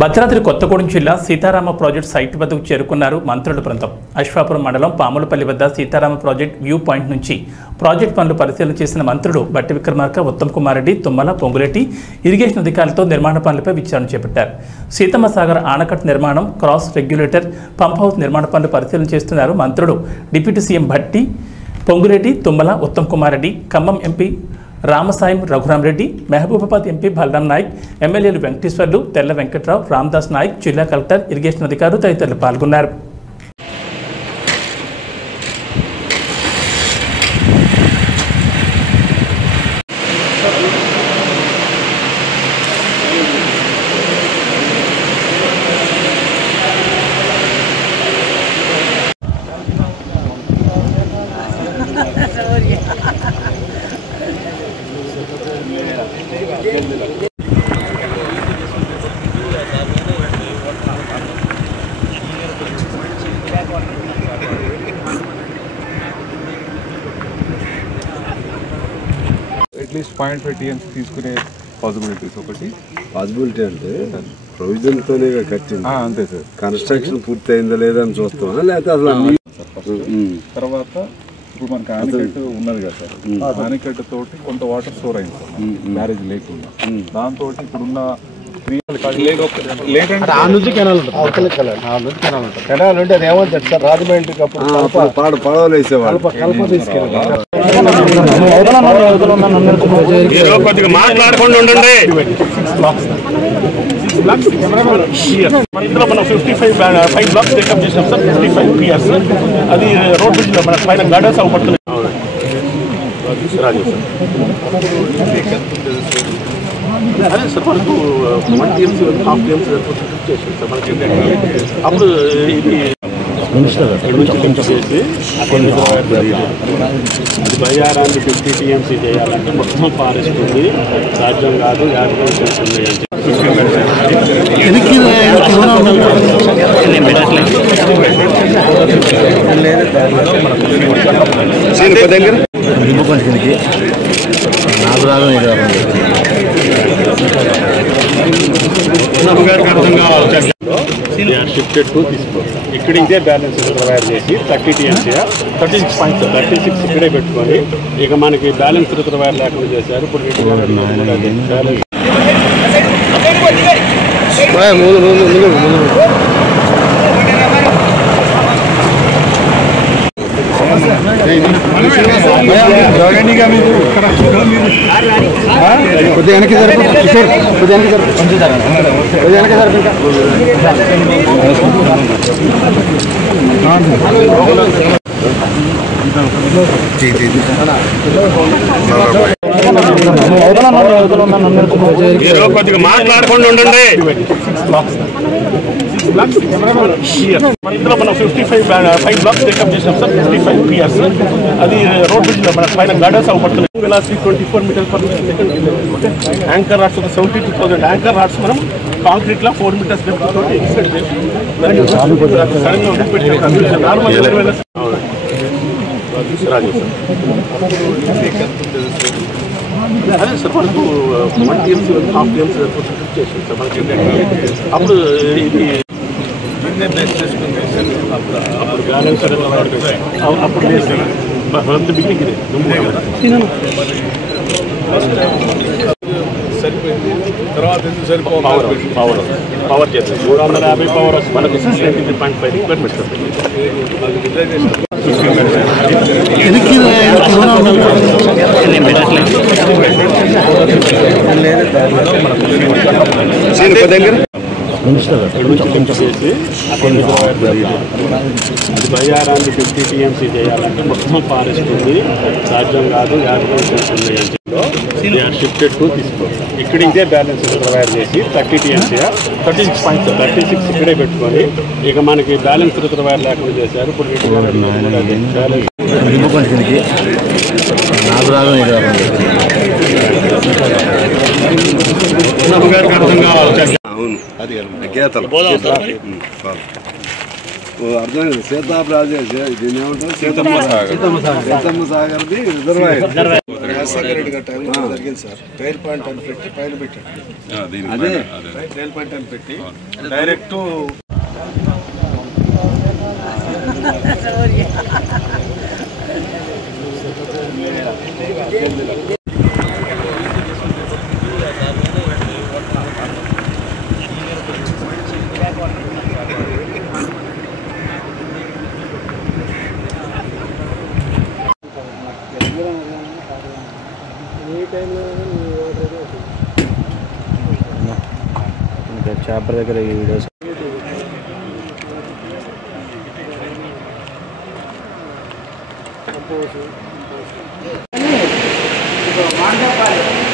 భద్రాద్రి కొత్తగూడెం జిల్లా Sitarama project site వద్దకు చేరుకున్నారు మంత్రుల బృందం. అశ్వాపురం మండలం పాములపల్లి వద్ద సీతారామ ప్రాజెక్ట్ వ్యూ పాయింట్ నుంచి ప్రాజెక్ట్ పనులు పరిశీలన చేసిన మంత్రులు బట్టి విక్రమార్క, ఉత్తమ్ కుమార్ రెడ్డి, తుమ్మల, పొంగులేటి ఇరిగేషన్ అధికారులతో నిర్మాణ పనులపై విచారణ చేపట్టారు. సీతమ్మ సాగర్ ఆనకట్ట నిర్మాణం, క్రాస్ రెగ్యులేటర్, పంప్ హౌస్ నిర్మాణ పనులు పరిశీలన చేస్తున్నారు మంత్రులు. Deputy CM Bhatti, Ponguleti, Tummala, Uttam Kumar Reddy, Khammam MP Ramasahayam Raghurama Reddy, Mahabubabad MP Balaram Naik, ఎమ్మెల్యేలు వెంకటేశ్వర్లు, తెల్ల వెంకట్రావు, రామదాస్ నాయక్, జిల్లా కలెక్టర్, ఇరిగేషన్ అధికారులు తదితరులు పాల్గొన్నారు. అట్లీస్ట్ 0.5 TMs తీసుకునే పాసిబిలిటీస్ ఒకటి పాసిబిలిటీ అంటే ప్రొవిజన్తోనే కట్టింది అంతే సార్. కన్స్ట్రక్షన్ పూర్తి అయిందా లేదా అని చూస్తామా లేకపోతే అసలు తర్వాత ఇప్పుడు మనకి ఆనకట్టు ఉన్నది కదా సార్, ఆనకట్టు తోటి కొంత వాటర్ స్టోర్ అయింది సార్ మ్యారేజ్ లేకుండా. దాంతో ఇప్పుడున్న కెనాల్ ఉంటే అది ఏమంటారు సార్, రాజమండ్రికి అప్పుడు పడవలు వేసేవాళ్ళు మాట్లాడుకుంటూ ఉండండి. ఇందులో మనం 5 బ్లాక్స్ టేకప్ చేసినాం సార్. 55 PRs అది రోడ్ బ్రిడ్జ్ మన పైన గార్డెన్స్ అవపడుతున్నాయి. రాజు సార్ అదే సార్ మనకు 1 TMC 1.5 TMC చేసాం సార్. మనకి అప్పుడు ఇది అది బయ్యారాన్ని 50 TMC చేయాలంటే మొత్తం ఫారెస్ట్ ఉంది, సాధ్యం కాదు. 50 ఉంది అర్థం కావాలి. షిఫ్టెడ్ టు తీసుకో ఇక్కడ ఇదే బ్యాలెన్స్ ప్రొవైడ్ చేసి 30 TMC 36 ఇక్కడే పెట్టుకొని ఇక మనకి బ్యాలెన్స్ ప్రొవైడ్ లేకుండా చేశారు. ఇప్పుడు కొద్దిగా మాట్లాడుకుంటూ ఉండండి. ఇందులో మనం 5 బ్లాక్స్ టేకప్ చేసినాం సార్. 55 PRs అది రోడ్ బ్రిడ్జ్ మన పైన గార్డెన్స్ అవపడుతున్నాయి. 24 మీటర్స్/సెకండ్. యాంకర్ రాడ్స్ ఒక 72,000 యాంకర్ రాడ్స్ మనం కాంక్రీట్ లో 4 మీటర్స్ తోటి ఎక్స్టెండ్ చేసి రాజు సార్ అదే సార్ మనకు 1 TMC 1.5 TMC చేసాం సార్. మనకి అప్పుడు ఇది అప్పుడు బిగినింగ్ ఇది సరిపోయింది. తర్వాత ఎందుకు సరిపోవాలి పవర్ చేస్తాం 350 పవర్ వస్తుంది మనకు 63.5 రిక్వైర్మెంట్స్. అది బయ్యారాన్ని 50 TMC చేయాలంటే మొత్తం ఫారెస్ట్ ఉంది, సాధ్యం కాదు. 50 ఉంది షిఫ్టెడ్ టు తీసుకో ఇక్కడ ఇదే బ్యాలెన్స్ ప్రొవైడ్ చేసి 30 TMC 36 ఇక్కడే పెట్టుకొని ఇక మనకి బ్యాలెన్స్ ప్రొవైడ్ లేకుండా చేశారు. ఇప్పుడు అర్థం కావాలి. అవును అది గీతలు అర్థమైంది. సీతారాజేష్ దీన్ని ఏమంటారు, సీతమ్మ సాగర్ది రిజర్వాయర్. రాజశేఖర రెడ్డి గారి టైంలో జరిగింది సార్. ట్రయల్ పాయింట్ అని పెట్టి పైన పెట్టాడు. అదే ట్రయల్ పాయింట్ అని పెట్టి డైరెక్ట్ చేపల దగ్గర ఈ వీడియోస్ వాండపాలి